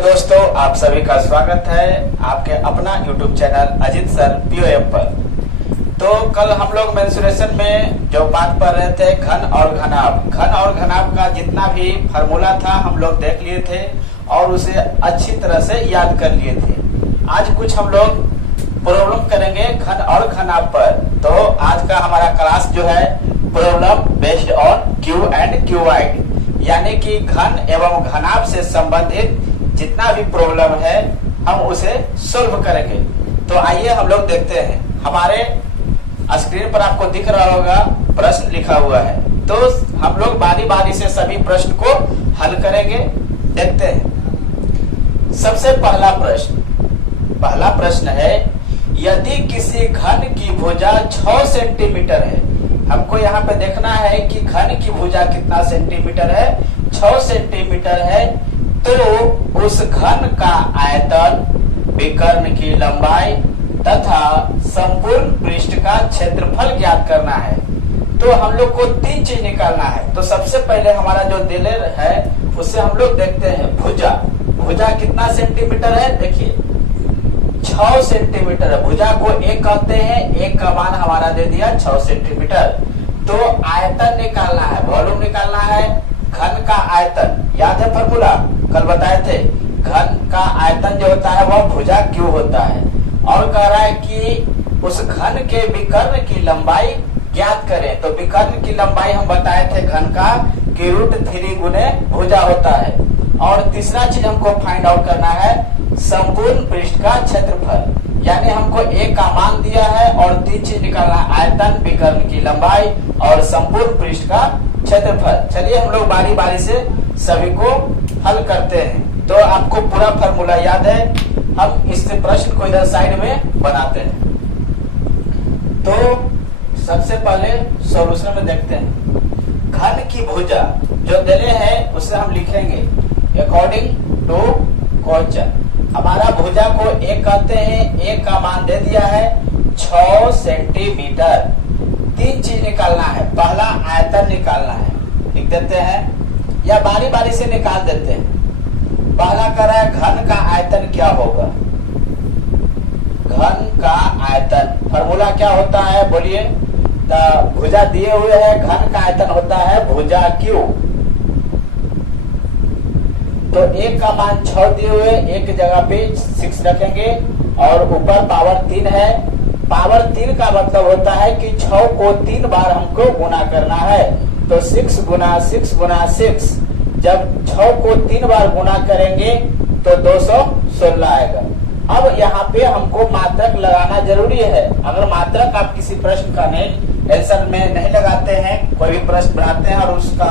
Hello दोस्तों, आप सभी का स्वागत है आपके अपना YouTube channel Ajit sir POM पर। तो कल हम लोग मेंसुरेशन में जो बात कर रहे थे घन और घनाभ का जितना भी फार्मूला था हम लोग देख लिए थे और उसे अच्छी तरह से याद कर लिए थे। आज कुछ हम लोग प्रॉब्लम करेंगे घन और घनाभ पर। तो आज का हमारा क्लास जो है problem based on Q and क्यूआइड, यानी कि घन एवं घनाभ से संबंधित जितना भी प्रॉब्लम है हम उसे सोल्व करेंगे। तो आइए हम लोग देखते हैं। हमारे स्क्रीन पर आपको दिख रहा होगा प्रश्न लिखा हुआ है, तो हम लोग बारी बारी से सभी प्रश्न को हल करेंगे। देखते हैं। सबसे पहला प्रश्न है, यदि किसी घन की भुजा 6 सेंटीमीटर है। हमको यहाँ पे देखना है कि घन की भुजा कितना सेंटीमीटर है, 6 सेंटीमीटर है। तो उस घन का आयतन, विकर्ण की लंबाई तथा संपूर्ण पृष्ठ का क्षेत्रफल ज्ञात करना है। तो हम लोग को 3 चीज निकालना है। तो सबसे पहले हमारा जो दिले है उससे हम लोग देखते हैं भुजा कितना सेंटीमीटर है। देखिए 6 सेंटीमीटर है। भुजा को 1 कहते हैं, 1 का मान हमारा दे दिया 6 सेंटीमीटर। तो आयतन निकालना है, वॉल्यूम निकालना है। घन का आयतन याद है फॉर्मूला कल बताए थे, घन का आयतन जो होता है वह भुजा क्यू होता है। और कह रहा है कि उस घन के विकर्ण की लंबाई ज्ञात करें। तो विकर्ण की लंबाई हम बताए थे घन का कि √3 गुने भुजा होता है। और तीसरा चीज हमको फाइंड आउट करना है संपूर्ण पृष्ठ का क्षेत्रफल, यानी हमको 1 का मान दिया है और 3 चीज निकालना है, आयतन, विकर्ण की लंबाई और संपूर्ण पृष्ठ का क्षेत्रफल। चलिए हम लोग बारी बारी से सभी को हल करते हैं। तो आपको पूरा फार्मूला याद है, हम इस प्रश्न को इधर साइड में बनाते हैं। तो सबसे पहले सॉल्यूशन में देखते हैं। घन की भुजा जो दिले है उसे हम लिखेंगे अकॉर्डिंग टू क्वेश्चन। हमारा भुजा को 1 कहते हैं, 1 का मान दे दिया है 6 सेंटीमीटर। 3 चीज निकालना है। पहला आयतन निकालना है, लिख देते हैं या बारी बारी से निकाल देते हैं। पहला कह रहा है घन का आयतन क्या होगा। घन का आयतन फार्मूला क्या होता है बोलिए। भुजा दिए हुए है, घन का आयतन होता है भुजा क्यू। तो 1 का मान 6 दिए हुए, एक जगह पे 6 रखेंगे और ऊपर पावर 3 है। पावर 3 का मतलब होता है कि 6 को 3 बार हमको गुना करना है। तो 6 गुना 6 गुना 6, जब 6 को 3 बार गुना करेंगे तो 216 आएगा। अब यहाँ पे हमको मात्रक लगाना जरूरी है। अगर मात्रक आप किसी प्रश्न का आंसर में नहीं लगाते हैं, कोई भी प्रश्न बनाते हैं और उसका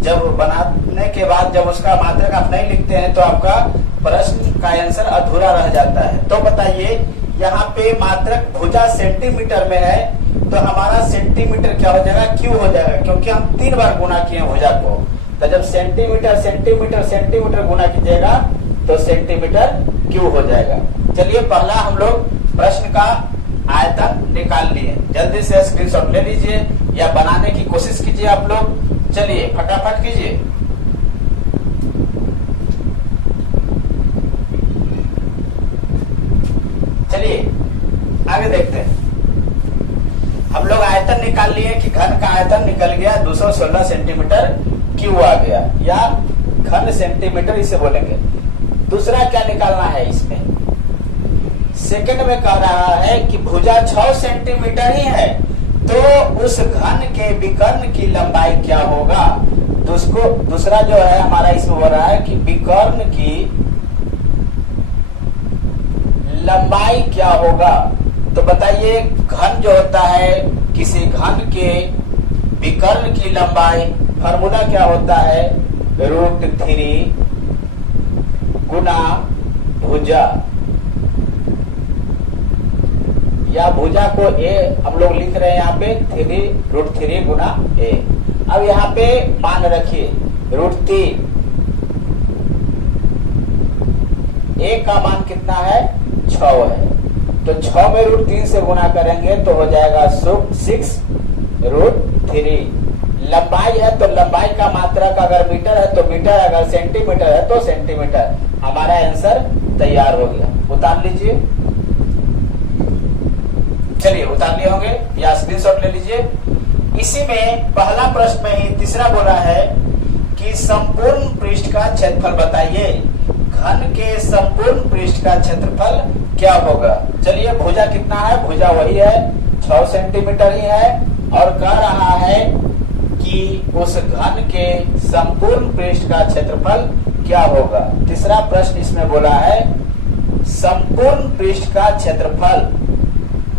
जब बनाने के बाद जब उसका मात्रक आप नहीं लिखते हैं तो आपका प्रश्न का आंसर अधूरा रह जाता है। तो बताइए यहाँ पे मात्रक भुजा सेंटीमीटर में है, तो हमारा सेंटीमीटर क्या हो जाएगा, क्यू हो जाएगा, क्योंकि हम 3 बार गुना किए भुजा को। तो जब सेंटीमीटर सेंटीमीटर सेंटीमीटर गुना कीजिएगा तो सेंटीमीटर क्यू हो जाएगा। चलिए पहला हम लोग प्रश्न का आयतन निकाल लिए। जल्दी से स्क्रीनशॉट ले लीजिए या बनाने की कोशिश कीजिए आप लोग। चलिए फटाफट कीजिए। चलिए आगे देखते हैं। हम लोग आयतन निकाल लिए कि घन का आयतन निकल गया 216 सेंटीमीटर क्यू आ गया, या घन सेंटीमीटर इसे बोलेंगे। दूसरा क्या निकालना है इसमें, सेकंड में कह रहा है कि भुजा 6 सेंटीमीटर ही है, तो उस घन के विकर्ण की लंबाई क्या होगा। तो उसको दूसरा जो है हमारा इसमें हो रहा है कि विकर्ण की लंबाई क्या होगा। तो बताइए घन जो होता है किसी घन के विकर्ण की लंबाई फार्मूला क्या होता है, √3 गुना भुजा, या भुजा को a हम लोग लिख रहे हैं यहाँ पे √3 गुना a। अब यहाँ पे मान रखिए √3, a का मान कितना है 6 है, तो 6 में √3 से गुना करेंगे तो हो जाएगा 6 √3। लंबाई है तो लंबाई का मात्रक अगर मीटर है तो मीटर, अगर सेंटीमीटर है तो सेंटीमीटर। हमारा आंसर तैयार हो गया। उतार लीजिए, चलिए उतार लिए होंगे या स्क्रीनशॉट ले लीजिए। इसी में पहला प्रश्न में ही तीसरा बोला है कि संपूर्ण पृष्ठ का क्षेत्रफल बताइए। घन के संपूर्ण पृष्ठ का क्षेत्रफल क्या होगा? चलिए, भुजा कितना है? भुजा वही है, 6 सेंटीमीटर ही है, और कह रहा है कि उस घन के संपूर्ण पृष्ठ का क्षेत्रफल क्या होगा। तीसरा प्रश्न इसमें बोला है संपूर्ण पृष्ठ का क्षेत्रफल।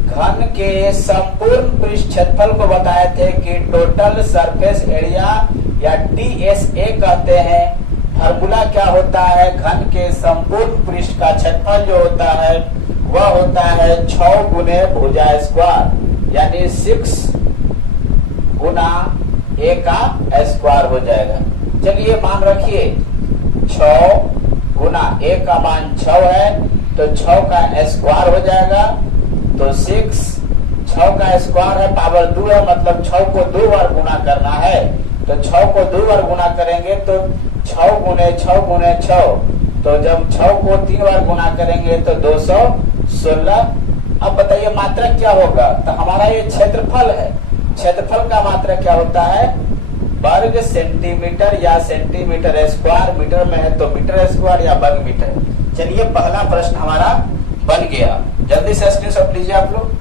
घन के संपूर्ण पृष्ठ क्षेत्रफल को बताए थे कि टोटल सरफेस एरिया या TSA कहते हैं। फार्मूला क्या होता है? घन के संपूर्ण पृष्ठ का क्षेत्रफल जो होता है वह होता है 6 गुने भुजा स्क्वायर, यानी 6 गुना A का स्क्वायर हो जाएगा। चलिए मान रखिए 6 गुना A का मान 6 है तो 6 का स्क्वायर हो जाएगा, तो 6 का स्क्वायर है, पावर 2 है, मतलब 6 को 2 बार गुना करना है। तो 6 को 2 बार गुना करेंगे तो 6 गुने 6 गुने 6, तो जब 6 को 3 बार गुना करेंगे तो 216। अब बताइए मात्रक क्या होगा? तो हमारा ये क्षेत्रफल है, क्षेत्रफल का मात्रक क्या होता है? वर्ग सेंटीमीटर या सेंटीमीटर स्क्वायर। मीटर में है तो मीटर स्क्वायर या वर्ग मीटर। चलिए, पहला प्रश्न हमारा बन गया। जल्दी से स्क्रीनशॉट लीजिए आप लोग।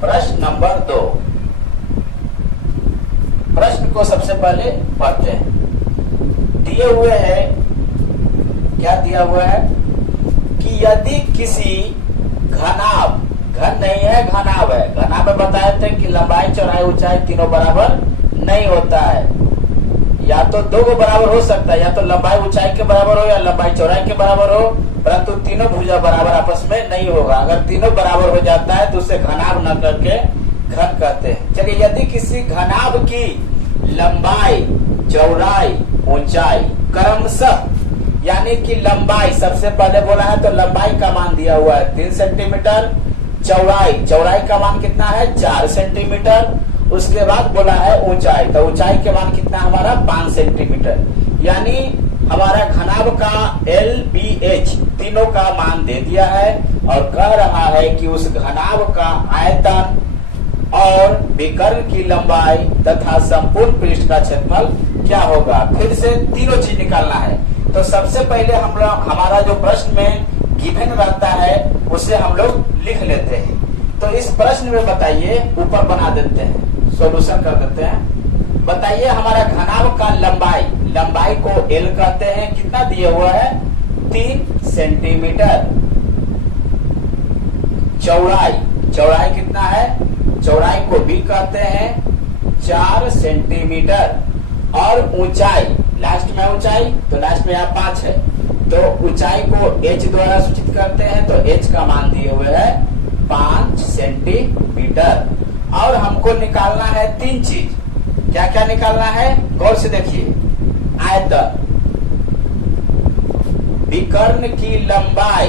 प्रश्न नंबर 2। प्रश्न को सबसे पहले पढ़ते हैं। दिए हुए हैं, क्या दिया हुआ है कि यदि किसी घनाभ, घन नहीं है घनाभ है, घनाभ में बताए थे कि लंबाई चौड़ाई ऊंचाई तीनों बराबर नहीं होता है, या तो दो को बराबर हो सकता है, या तो लंबाई ऊंचाई के बराबर हो या लंबाई चौड़ाई के बराबर हो, परंतु तीनों भुजा बराबर आपस में नहीं होगा। अगर तीनों बराबर हो जाता है तो उसे घनाभ न करके घन कहते हैं। चलिए, यदि किसी घनाभ की लंबाई चौड़ाई ऊंचाई क्रमशः, यानी कि लंबाई सबसे पहले बोला है तो लंबाई का मान दिया हुआ है 3 सेंटीमीटर, चौड़ाई का मान कितना है? 4 सेंटीमीटर। उसके बाद बोला है ऊंचाई, तो ऊंचाई के मान कितना हमारा? 5 सेंटीमीटर। यानी हमारा घनाभ का LBH तीनों का मान दे दिया है और कह रहा है कि उस घनाभ का आयतन और विकर्ण की लंबाई तथा संपूर्ण पृष्ठ का क्षेत्रफल क्या होगा। फिर से तीनों चीज निकालना है। तो सबसे पहले हम लोग हमारा जो प्रश्न में गिवन रहता है उसे हम लोग लिख लेते हैं। तो इस प्रश्न में बताइए, ऊपर बना देते हैं, सॉल्यूशन कर देते हैं। बताइए हमारा घनाभ का लंबाई को L कहते हैं, कितना दिया हुआ है? 3 सेंटीमीटर। चौड़ाई कितना है? चौड़ाई को B कहते हैं 4 सेंटीमीटर। और ऊंचाई, लास्ट में ऊंचाई, तो लास्ट में यहाँ 5 है, तो ऊंचाई को H द्वारा सूचित करते हैं, तो H का मान दिए हुए है 5 सेंटीमीटर। और हमको निकालना है 3 चीज। क्या क्या निकालना है? गौर से देखिए। आयतन, विकर्ण की लंबाई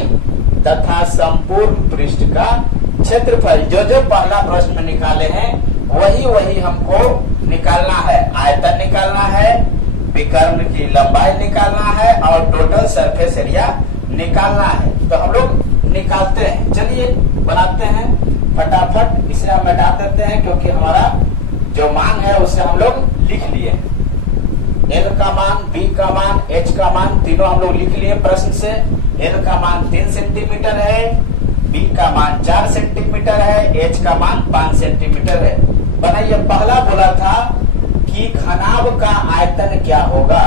तथा संपूर्ण पृष्ठ का क्षेत्रफल। जो जो पहला प्रश्न में निकाले हैं वही हमको निकालना है। आयतन निकालना है, विकर्ण की लंबाई निकालना है और टोटल सरफेस एरिया निकालना है। तो हम लोग निकालते हैं। चलिए बनाते हैं फटाफट। इसे हम मिटा देते हैं क्योंकि हमारा जो मान है उसे हम लोग लिख लिए। L का मान, B का मान, H का मान तीनों हम लोग लिख लिए प्रश्न से। L का मान 3 सेंटीमीटर है, B का मान 4 सेंटीमीटर है, H का मान 5 सेंटीमीटर है। बनाइए, पहला बोला था कि घनाभ का आयतन क्या होगा।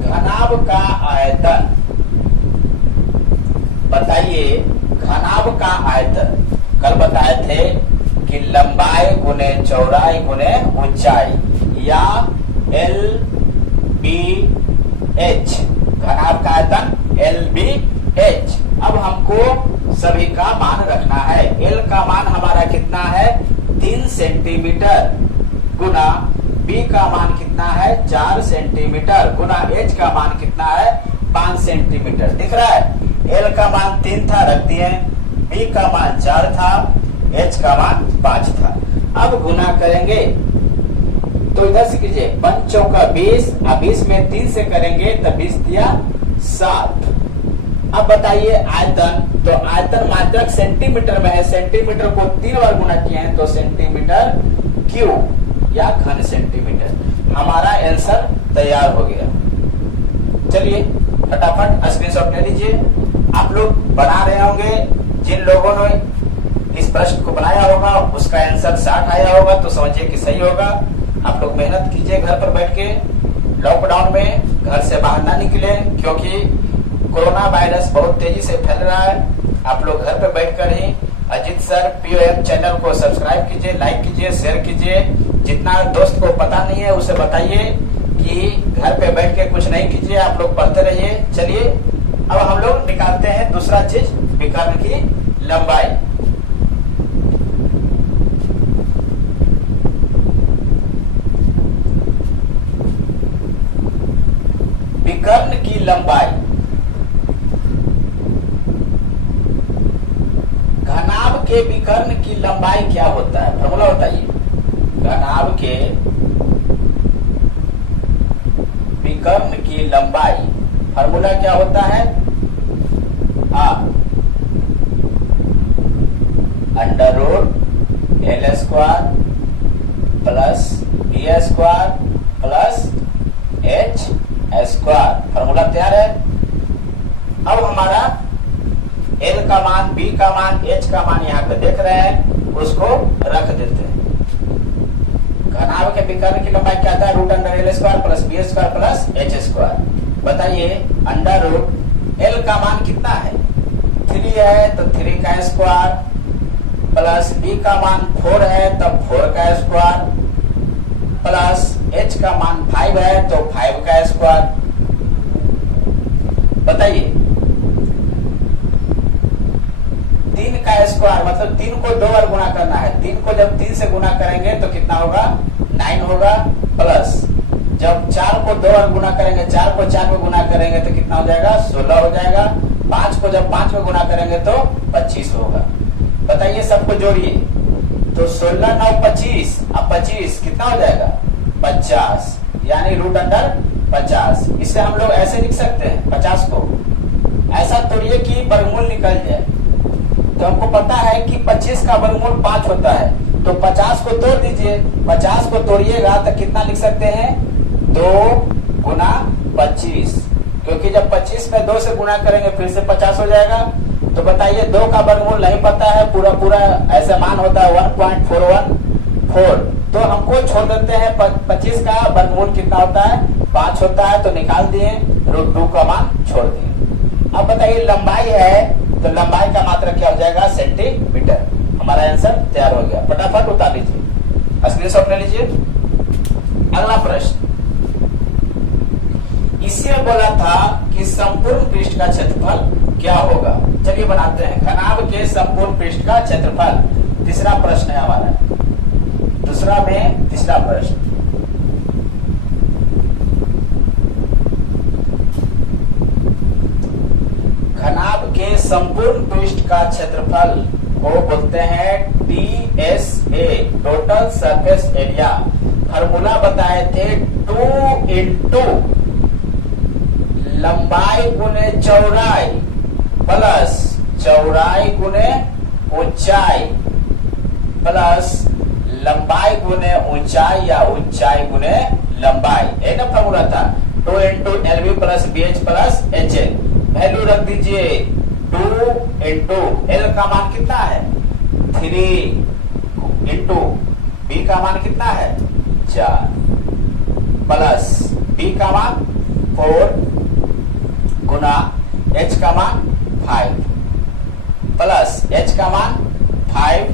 घनाभ का आयतन बताइए। घनाभ का आयतन कल बताए थे कि लंबाई गुने चौड़ाई गुने ऊंचाई, या LBH। घनाभ का आयतन LBH। अब हमको सभी का मान रखना है। L का मान हमारा कितना है? 3 सेंटीमीटर गुना B का मान कितना है 4 सेंटीमीटर गुना H का मान कितना है 5 सेंटीमीटर। दिख रहा है, L का मान 3 था, रख दिए, B का मान 4 था, H का मान 5 था। अब गुना करेंगे तो इधर से कीजिए, 5 चौका 20, अब 20 में 3 से करेंगे तो 20 दिया 7। अब बताइए आयतन, तो आयतन मात्रक सेंटीमीटर में है, सेंटीमीटर को 3 बार गुना किए हैं तो सेंटीमीटर क्यूब या घन सेंटीमीटर। हमारा आंसर तैयार हो गया। चलिए फटाफट स्क्रीनशॉट ले लीजिए। आप लोग बना रहे होंगे, जिन लोगों ने इस प्रश्न को बनाया होगा उसका आंसर 60 आया होगा तो समझिए कि सही होगा। आप लोग मेहनत कीजिए घर पर बैठ के। लॉकडाउन में घर से बाहर ना निकले क्योंकि कोरोना वायरस बहुत तेजी से फैल रहा है। आप लोग घर पे बैठकर ही अजित सर पीओएम चैनल को सब्सक्राइब कीजिए, लाइक कीजिए, शेयर कीजिए। जितना दोस्त को पता नहीं है उसे बताइए कि घर पे बैठ के कुछ नहीं कीजिए, आप लोग पढ़ते रहिए। चलिए अब हम लोग निकालते हैं दूसरा चीज, विकर्ण की लंबाई। विकर्ण की लंबाई, घनाभ के विकर्ण की लंबाई क्या होता है, फॉर्मूला बताइए। घनाभ के विकर्ण की लंबाई फॉर्मूला क्या होता है, under root L square plus B square plus H square. Formula तैयार है। अब हमारा L का मान, B का मान, H का मान यहाँ पे देख रहे हैं, उसको रख देते हैं। घनाभ के विकर्ण की लंबाई क्या था, root under L square plus B square plus H square. बताइए अंडर रूट L का मान कितना है, 3 है तो 3 का स्क्वायर प्लस B का मान 4 है तब 4 का स्क्वायर प्लस H का मान 5 है तो 5 का स्क्वायर। बताइए 3 का स्क्वायर मतलब 3 को 2 बार गुणा करना है। 3 को जब 3 से गुणा करेंगे तो कितना होगा 9 होगा, प्लस जब 4 को 2 बार गुणा करेंगे, 4 को 4 में गुणा करेंगे तो कितना हो जाएगा 16 हो जाएगा। 5 को जब 5 में गुणा करेंगे तो 25 होगा। बताइए सबको जोड़िए, तो 16 9 25, अब 25 कितना हो जाएगा 50, यानी रूट अंडर 50। इसे हम लोग ऐसे लिख सकते हैं 50 को, ऐसा तोड़िए कि वर्गमूल निकल जाए। तो हमको पता है कि 25 का वर्गमूल 5 होता है, तो 50 को तोड़ दीजिए। 50 को तोड़िएगा तो कितना लिख सकते हैं 2 गुना 25, क्योंकि जब 25 में 2 से गुणा करेंगे फिर से 50 हो जाएगा। तो बताइए 2 का वर्गमूल नहीं पता है, पूरा पूरा ऐसा मान होता है 1.414, तो हमको छोड़ देते हैं 25 का वर्गमूल कितना होता है 5 होता है, तो निकाल दिए, रूट 2 का मान छोड़ दिए। अब बताइए लंबाई है तो लंबाई का मात्रा क्या हो जाएगा सेंटीमीटर। हमारा आंसर तैयार हो गया। फटाफट उतार लीजिए, स्क्रीनशॉट ले लीजिए। अगला प्रश्न, इससे बोला था कि संपूर्ण पृष्ठ का क्षेत्रफल क्या होगा। चलिए बनाते हैं, घनाभ के संपूर्ण पृष्ठ का क्षेत्रफल। तीसरा प्रश्न है हमारा, दूसरा में तीसरा प्रश्न। घनाभ के संपूर्ण पृष्ठ का क्षेत्रफल को बोलते हैं TSA, total surface area. Formula बताए थे 2 इंटू लंबाई गुने चौड़ाई प्लस चौड़ाई गुने ऊंचाई प्लस लंबाई गुने ऊंचाई या ऊंचाई गुने लंबाई। एक ना फॉर्मूला था 2 into LB plus BH plus HL। Value रख दीजिए 2 इंटू L का मान कितना है 3 इंटू B का मान कितना है 4 प्लस B का मान 4 गुना H का मान 5 प्लस H का मान 5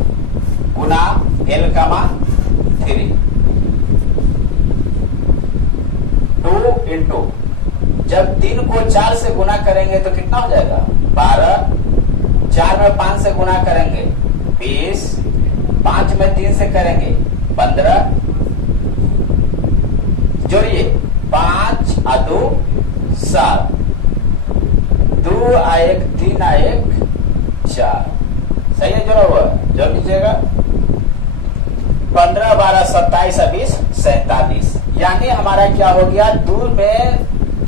गुना L का मान 3। 2 इंटू जब 3 को 4 से गुना करेंगे तो कितना हो जाएगा 12, 4 में 5 से गुना करेंगे 20, 5 में 3 से करेंगे 15, जोड़िए 5 आ 2 7, 2 आ 1 3 आ 1 4, सही है जोड़ा हुआ, जोड़ लीजिएगा 15 12 27 20 47, यानी हमारा क्या हो गया, 2 में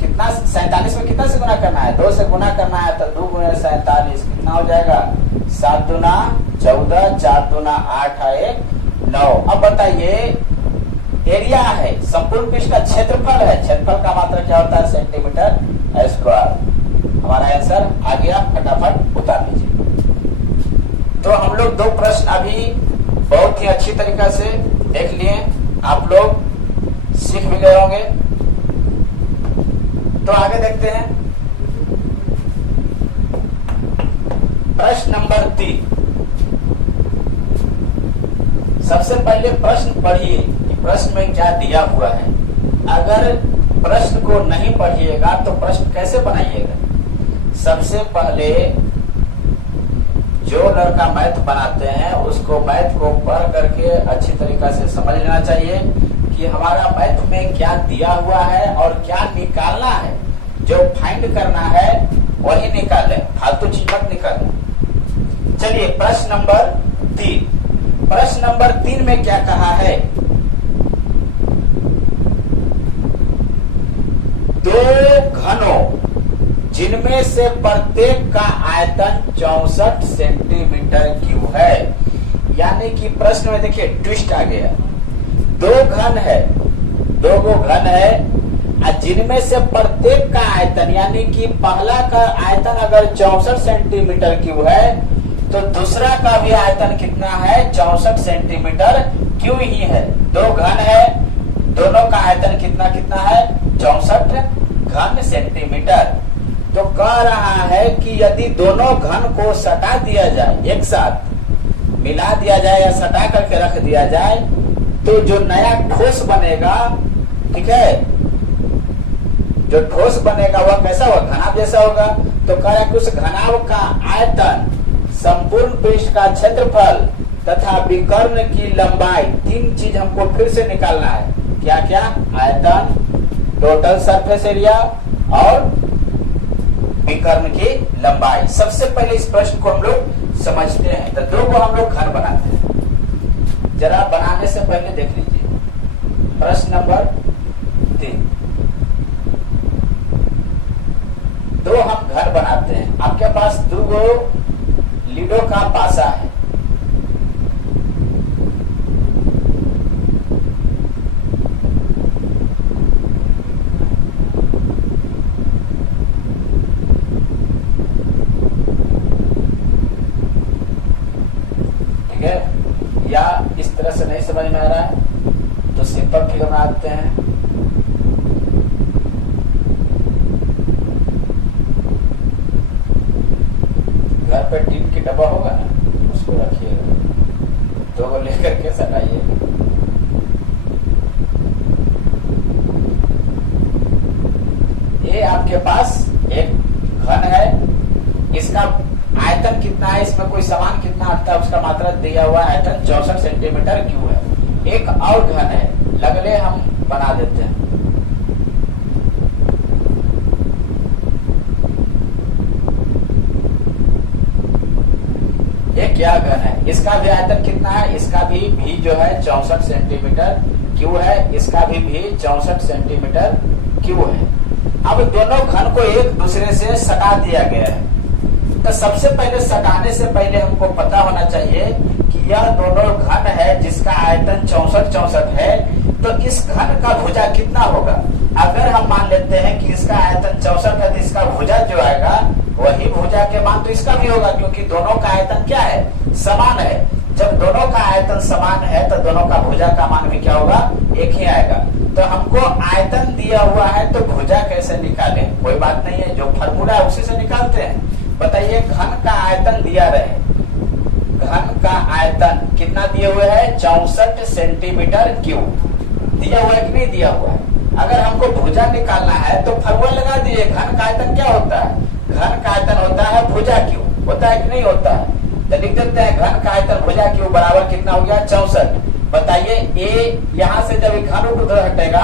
कितना 47 में कितना से गुना करना है, 2 से गुना करना है, तो 2 गुना 47 कितना हो जाएगा, 7 दूना 14, 4 दूना 8 आ 1 9। अब बताइए एरिया है, संपूर्ण पृष्ठ का क्षेत्रफल है, क्षेत्रफल का मात्रा क्या होता है, सेंटीमीटर स्क्वायर। हमारा आंसर आ गया, फटाफट उतार लीजिए। तो हम लोग 2 प्रश्न अभी बहुत ही अच्छी तरीका से देख लिए, आप लोग सीख भी गए होंगे। तो आगे देखते हैं प्रश्न नंबर 3। सबसे पहले प्रश्न पढ़िए कि प्रश्न में क्या दिया हुआ है। अगर प्रश्न को नहीं पढ़िएगा तो प्रश्न कैसे बनाइएगा। सबसे पहले जो लड़का मैथ बनाते हैं उसको मैथ को पढ़ करके अच्छी तरीका से समझ लेना चाहिए कि हमारा मैथ में क्या दिया हुआ है और क्या निकालना है। जो फाइंड करना है वही निकाले, फालतू चीज मत निकालना। चलिए प्रश्न नंबर 3। प्रश्न नंबर 3 में क्या कहा है, 2 घनों जिनमें से प्रत्येक का आयतन 64 सेंटीमीटर क्यूब है। यानी कि प्रश्न में देखिए ट्विस्ट आ गया, 2 घन है, 2 गो घन है, जिनमें से प्रत्येक का आयतन यानी कि पहला का आयतन अगर 64 सेंटीमीटर क्यूब है तो दूसरा का भी आयतन कितना है, 64 सेंटीमीटर क्यूब ही है। 2 घन है, दोनों का आयतन कितना कितना है, 64 घन सेंटीमीटर। तो कह रहा है कि यदि दोनों घन को सटा दिया जाए, एक साथ मिला दिया जाए या सटा करके रख दिया जाए तो जो नया ठोस बनेगा, ठीक है, जो ठोस बनेगा वह कैसा होगा, घनाभ जैसा होगा। तो कह रहा है कि उस घनाभ का आयतन, संपूर्ण पृष्ठ का क्षेत्रफल तथा विकर्ण की लंबाई, 3 चीज हमको फिर से निकालना है। क्या क्या, आयतन, टोटल सरफेस एरिया और विकर्ण की लंबाई। सबसे पहले इस प्रश्न को हम लोग समझते हैं। तो 2 को हम लोग घन बनाते हैं। जरा बनाने से पहले देख लीजिए प्रश्न नंबर 3। 2 हम घर बनाते हैं। आपके पास 2 गो लीडो का पासा है, ठीक है, या इस तरह से नहीं समझ में आ रहा है तो सिंपल फिगर बनाते हैं। घर पे टीन की डब्बा होगा ना, उसको रखिएगा, 2 को लेकर के सटाइए। ये आपके पास एक घन है, इसका आयतन कितना है, इसमें कोई सामान कितना हटता है उसका मात्रा दिया हुआ आयतन 64 सेंटीमीटर क्यूब है। एक और घन है, लगले हम बना देते हैं। ये क्या घन है, इसका भी आयतन कितना है, इसका भी जो है 64 सेंटीमीटर क्यूब है, इसका भी 64 सेंटीमीटर क्यूब है। अब दोनों घन को एक दूसरे से सटा दिया गया है। तो सबसे पहले सटाने से पहले हमको पता होना चाहिए कि यह दोनों घन है जिसका आयतन 64 है, तो इस घन का भुजा कितना होगा। अगर हम मान लेते हैं कि इसका आयतन 64 है तो इसका भुजा जो आएगा वही भुजा के मान तो इसका भी होगा, क्योंकि दोनों का आयतन क्या है, समान है। जब दोनों का आयतन समान है तो दोनों का भुजा का मान भी क्या होगा, एक ही आएगा। तो हमको आयतन दिया हुआ है तो भुजा कैसे निकालें, कोई बात नहीं है, जो फॉर्मूला है उसी से निकालते हैं। बताइए घन का आयतन दिया रहे, घन का आयतन कितना दिए हुए है, 64 सेंटीमीटर क्यूब दिया हुआ है कि नहीं दिया हुआ है। अगर हमको भुजा निकालना है तो फॉर्मूला लगा दीजिए। घन का आयतन क्या होता है, घन का आयतन होता है भुजा क्यूब, होता है कि नहीं होता है। तो लिख देते हैं घन का आयतन भुजा क्यू बराबर कितना हो गया 64। बताइए ए यहां से जब घन उधर हटेगा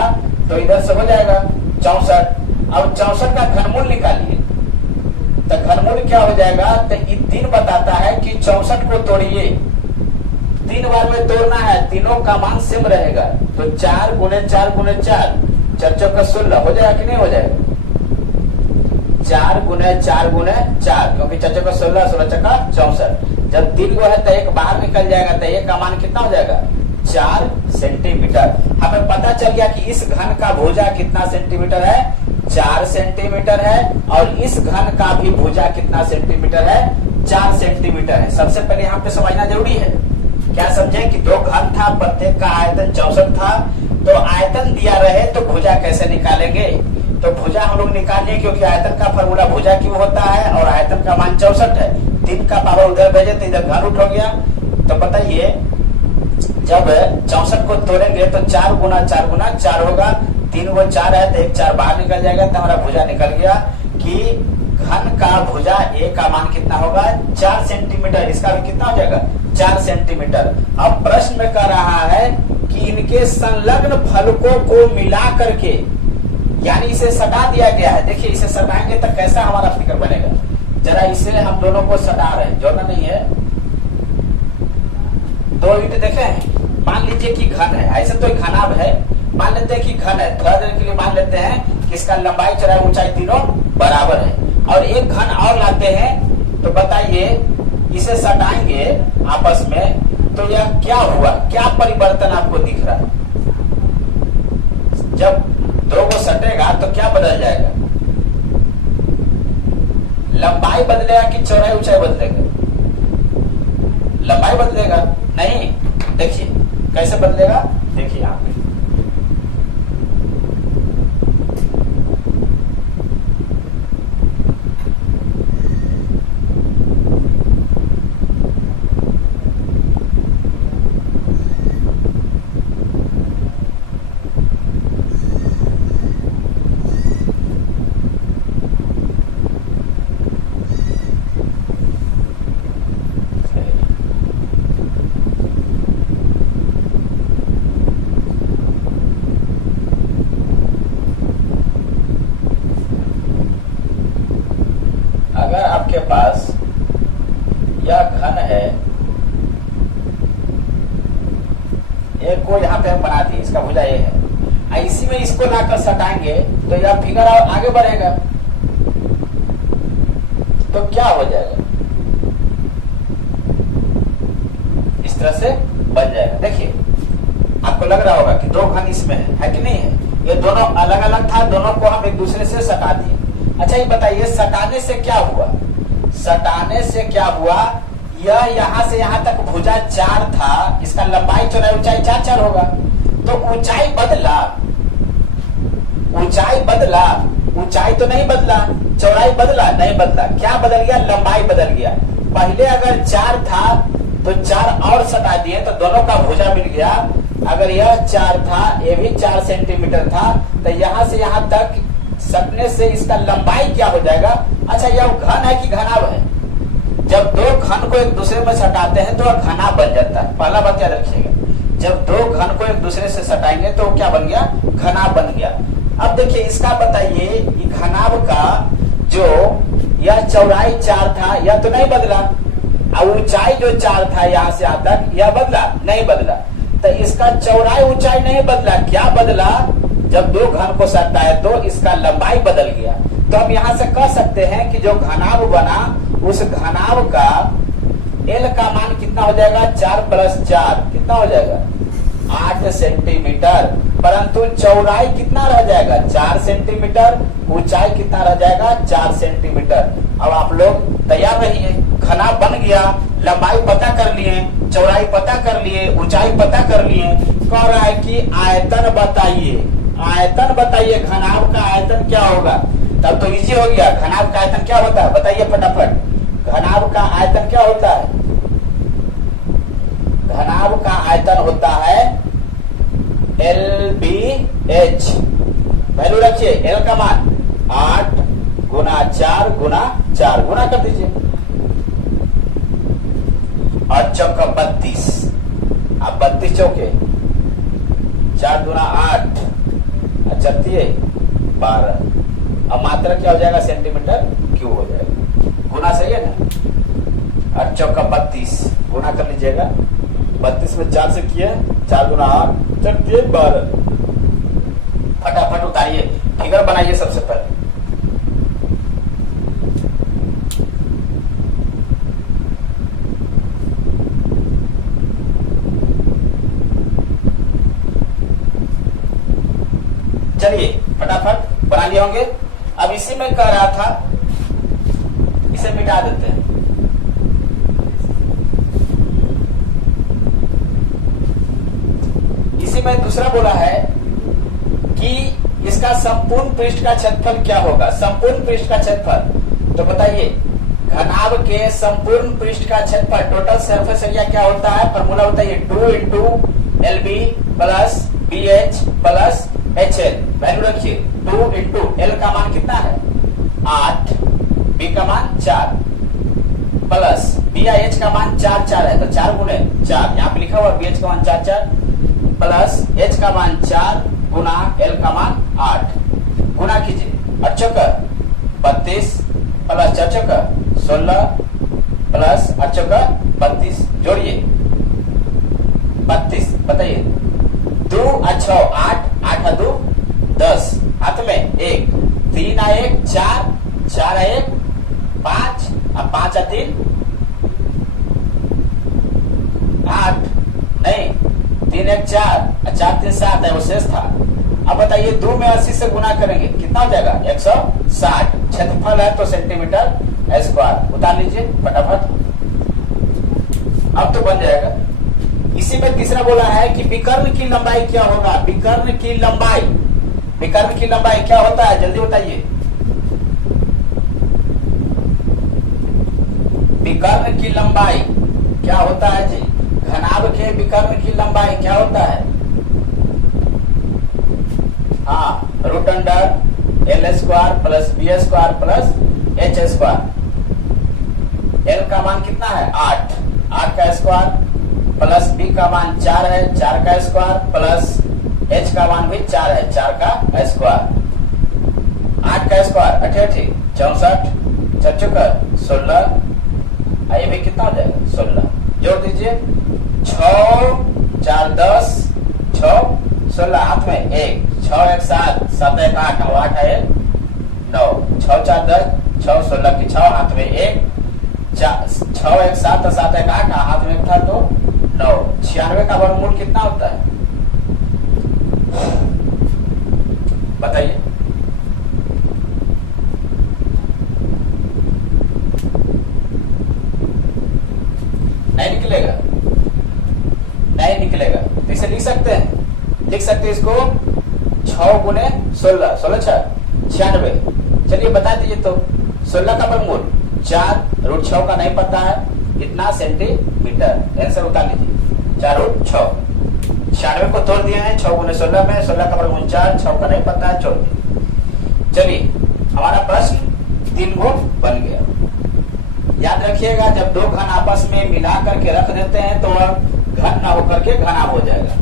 तो इधर से हो जाएगा 64। अब 64 का घनमूल निकालिए, तो घनमूल क्या हो जाएगा, तो 3 बताता है कि 64 को तोड़िए, 3 बार में तोड़ना है, तीनों का मान सेम रहेगा, तो 4 गुने 4 गुने 4, 4 चौका 16 हो जाएगा कि नहीं हो जाएगा, 4 गुने 4 गुने 4, क्योंकि 4 चौका 16, 16 चौका 64। जब 3 को है तो एक बाहर निकल जाएगा, तो एक का मान कितना हो जाएगा 4 सेंटीमीटर। हमें पता चल गया कि इस घन का भुजा कितना सेंटीमीटर है, 4 सेंटीमीटर है, और इस घन का भी भुजा कितना सेंटीमीटर है, 4 सेंटीमीटर है। सबसे पहले यहाँ पे समझना जरूरी है, क्या समझे कि दो घन था, प्रत्येक का आयतन 64 था, तो आयतन दिया रहे तो भुजा कैसे निकालेंगे, तो भुजा हम लोग निकालेंगे, क्योंकि आयतन का फॉर्मूला भुजा क्यों होता है, और आयतन का मान 64 है, 3 का पावर उधर भेजे तो इधर घन उठ हो गया। तो बताइए जब 64 को तोड़ेंगे तो 4 गुना 4 गुना 4 होगा, 3 को 4 है तो 1 4 बाहर निकल जाएगा, तो हमारा भुजा निकल गया कि घन का भुजा ए का मान कितना होगा 4 सेंटीमीटर, इसका भी कितना हो जाएगा 4 सेंटीमीटर। अब प्रश्न में कह रहा है कि इनके संलग्न फलकों को मिला करके, यानी इसे सटा दिया गया है। देखिए इसे सटाएंगे तो कैसा हमारा फिगर बनेगा, जरा इसे हम दोनों को सटा रहे हैं, जोड़ना नहीं है, 2 ईंट देखे, मान लीजिए कि घन है, ऐसे तो घनाभ है, मान लेते हैं कि घन है, थोड़ा देर के लिए मान लेते हैं कि इसका लंबाई चौड़ाई ऊंचाई तीनों बराबर है, और एक घन और लाते हैं, तो बताइए इसे सटाएंगे आपस में तो यह क्या हुआ, क्या परिवर्तन आपको दिख रहा है, जब 2 को सटेगा तो क्या बदल जाएगा, लंबाई बदलेगा कि चौड़ाई ऊंचाई बदलेगा, लंबाई बदलेगा नहीं, देखिए कैसे बदलेगा, देखिए यहाँ पे आपके पास यह घन है, एक को यहाँ पे हम बना दिए, इसका भुजा ये है, इसी में इसको लाकर सटाएंगे तो यह फिगर आगे बढ़ेगा, तो क्या हो जाएगा, इस तरह से बन जाएगा। देखिए आपको लग रहा होगा कि 2 घन इसमें है कि नहीं है, ये दोनों अलग अलग था, दोनों को हम एक दूसरे से सटा दिए। अच्छा ये बताइए सटाने से क्या हुआ, सटाने से क्या हुआ, यह यहां से यहां तक भुजा 4 था, इसका लंबाई चौड़ाई ऊंचाई 4 4 होगा, तो ऊंचाई बदला, ऊंचाई बदला, ऊंचाई तो नहीं बदला, चौड़ाई बदला नहीं बदला, क्या बदल गया, लंबाई बदल गया। पहले अगर 4 था तो 4 और सटा दिए तो दोनों का भुजा मिल गया, अगर यह 4 था, ये भी 4 सेंटीमीटर था, तो यहां से यहां तक सटने से इसका लंबाई क्या हो जाएगा। अच्छा यह घन है कि घनाभ है, जब 2 घन को एक दूसरे में सटाते हैं तो घनाभ बन जाता है, पहला बात याद रखिएगा, जब 2 घन को एक दूसरे से सटाएंगे तो क्या बन गया, घनाभ बन गया। अब देखिए इसका बताइए घनाभ का जो यह चौड़ाई 4 था यह तो नहीं बदला, और ऊंचाई जो 4 था यहाँ से यहाँ तक यह बदला नहीं बदला, तो इसका चौड़ाई ऊंचाई नहीं बदला, क्या बदला, जब 2 घन को सटता है तो इसका लंबाई बदल गया। तो हम यहाँ से कह सकते हैं कि जो घनाभ बना उस घनाभ का L का मान कितना हो जाएगा, 4 + 4 कितना हो जाएगा 8 सेंटीमीटर, परंतु चौड़ाई कितना रह जाएगा 4 सेंटीमीटर, ऊंचाई कितना रह जाएगा 4 सेंटीमीटर। अब आप लोग तैयार रहिए, घनाभ बन गया, लंबाई पता कर लिए, चौड़ाई पता कर लिए, ऊंचाई पता कर लिए, कह रहा है कि आयतन बताइए, आयतन बताइए, घनाभ का आयतन क्या होगा, तब तो इजी हो गया। घनाभ का आयतन क्या होता है बताइए फटाफट, घनाभ का आयतन क्या होता है, घनाभ का आयतन होता है LBH, वैल्यू रखिए, L का मान 8 गुना 4 गुना 4 गुना कर दीजिए, और चौका 32, अब 32 चौके 4 दूना 8 और चौथी 12। अब मात्रा क्या हो जाएगा, सेंटीमीटर क्यूब हो जाएगा। गुना सही है ना, 8 चौका 32 गुना कर लीजिएगा। 32 में 4 से किया, 4 दूना 8 चौथी 12। फटाफट उतारिए, फिगर बनाइए सबसे पहले। चलिए फटाफट बना लिए होंगे। अब इसी में कह रहा था, इसे मिटा देते हैं। इसी में दूसरा बोला है कि इसका संपूर्ण पृष्ठ का क्षेत्रफल क्या होगा। संपूर्ण पृष्ठ का क्षेत्रफल तो बताइए, घनाभ के संपूर्ण पृष्ठ का क्षेत्रफल टोटल सरफेस एरिया क्या होता है, फॉर्मूला बताइए 2 into LB plus BH plus HL। Value रखिए, 2 इंटू L का मान कितना है 8, B का मान 4 प्लस BH का मान 4 4 है तो 4 गुणे 4 यहाँ पे लिखा हुआ, BH का मान 4 4 प्लस H का मान 4 गुना L का मान 8। गुना कीजिए, 8 चौका 32 प्लस 4 चौका 16 प्लस 8 चौका 32, जोड़िए 32। बताइए 2 और 6 8, 8 और 2 10, हाथ में 1, 3 और 1 4, 4 और 1 5 और 5 और 3 8, नहीं 3 1 4 और 4 3 7 है, वो शेष था। अब बताइए 2 में 80 से गुना करेंगे कितना हो जाएगा 160। क्षेत्रफल है तो सेंटीमीटर स्क्वायर। उतार लीजिए फटाफट, अब तो बन जाएगा। इसी में तीसरा बोला है कि विकर्ण की लंबाई क्या होगा। विकर्ण की लंबाई, विकर्ण की लंबाई क्या होता है, जल्दी बताइए। विकर्ण की लंबाई क्या होता है जी, घनाभ के विकर्ण की लंबाई क्या होता है। हाँ, root under L square plus B square plus H square. L का मान कितना है 8, 8 का स्क्वायर प्लस B का मान 4 है, 4 का स्क्वायर प्लस H का मान भी 4 है, 4 का स्क्वायर। 8 का स्क्वायर 88 64 4 16, ये भी कितना हो जाएगा 16। जोड़ दीजिए 6 4 10 6 16, हाथ में 1 6 1 7 7 1 8 और 8 है 9, 6 4 10 6 16 की 6, हाथ में 1 6 1 7 7 1 8, हाथ में 1 था तो 9। 96 का वर्गमूल कितना होता है बताइए। नहीं निकलेगा, नहीं निकलेगा तो इसे लिख सकते हैं, लिख सकते हैं इसको 6 गुने 16, 16 6 96। चलिए बता दीजिए तो 16 का वर्गमूल 4 रूट 6 का नहीं पता है, इतना सेंटीमीटर। आंसर उतार लीजिए 4 रूट 6। 96 को तोड़ दिए हैं 6 गुने 16 में, 16 का वर्गमूल 4, 6 का नहीं पता है, छोड़ दिए। चलिए हमारा प्रश्न 3 गुण बन गया। याद रखिएगा, जब दो घन आपस में मिला करके रख देते हैं तो वह घन ना होकर के घना हो जाएगा।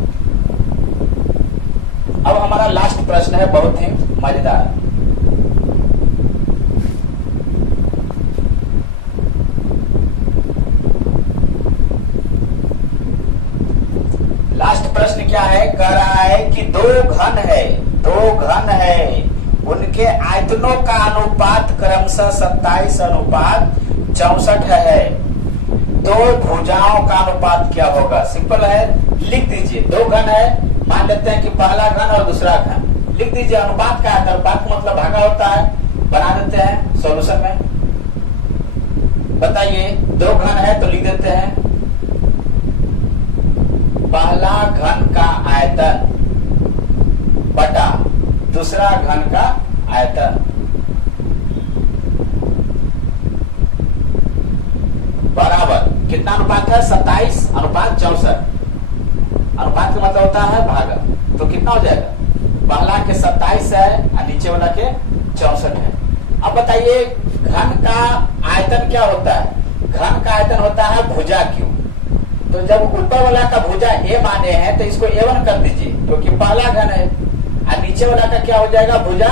अब हमारा लास्ट प्रश्न है, बहुत ही मजेदार। लास्ट प्रश्न क्या है, कह रहा है कि दो घन है, उनके आयतनों का अनुपात क्रमशः 27 अनुपात 64 है। दो भुजाओं का अनुपात क्या होगा। सिंपल है, लिख दीजिए। दो घन है, मान लेते हैं कि पहला घन और दूसरा घन, लिख दीजिए। अनुपात का है, अनुपात मतलब भागा होता है, बना देते हैं सॉल्यूशन में। बताइए, दो घन है तो लिख देते हैं पहला घन का आयतन बटा दूसरा घन का आयतन बराबर कितना अनुपात है 27 अनुपात 64। अनुपात का मतलब होता है भागा, तो कितना हो जाएगा, पहला के 27 है और नीचे वाला के 64 है। अब बताइए घन का आयतन क्या होता है। घन का आयतन होता है भुजा क्यूब। तो जब ऊपर वाला का भुजा ए माने हैं तो इसको A1 कर दीजिए क्योंकि पहला घन है, और नीचे वाला का क्या हो जाएगा भुजा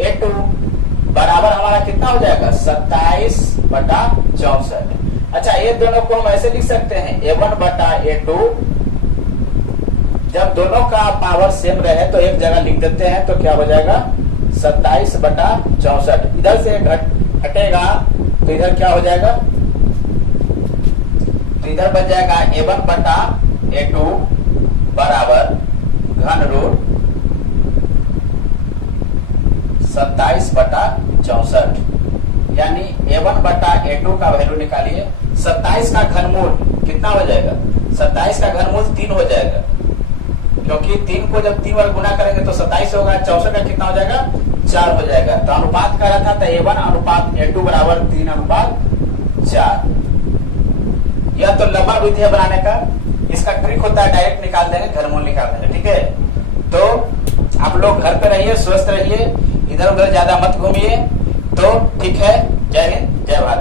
A2 बराबर हमारा कितना हो जाएगा 27/64। अच्छा ये दोनों को हम ऐसे लिख सकते हैं A1/A2, जब दोनों का पावर सेम रहे तो एक जगह लिख देते हैं तो क्या हो जाएगा 27/64। इधर से घटेगा तो इधर क्या हो जाएगा, तो इधर बच जाएगा A1/A2 बराबर घन रूट 27/64, यानी A1/A2 का वैल्यू निकालिए। 27 का घनमूल कितना हो जाएगा, 27 का घनमूल 3 हो जाएगा, क्योंकि 3 को जब 3 बार गुना करेंगे तो 27 होगा, 64 का कितना हो जाएगा 4 हो जाएगा। तो अनुपात कर रहा था तो A1/A2 बराबर 3/4। यह तो लंबा विधि है बनाने का, इसका ट्रिक होता है डायरेक्ट निकाल देंगे, घनमूल निकाल देंगे। ठीक है, तो आप लोग घर पे रहिए, स्वस्थ रहिए, इधर उधर ज्यादा मत घूमिए। तो ठीक है, जय हिंद जय भारत।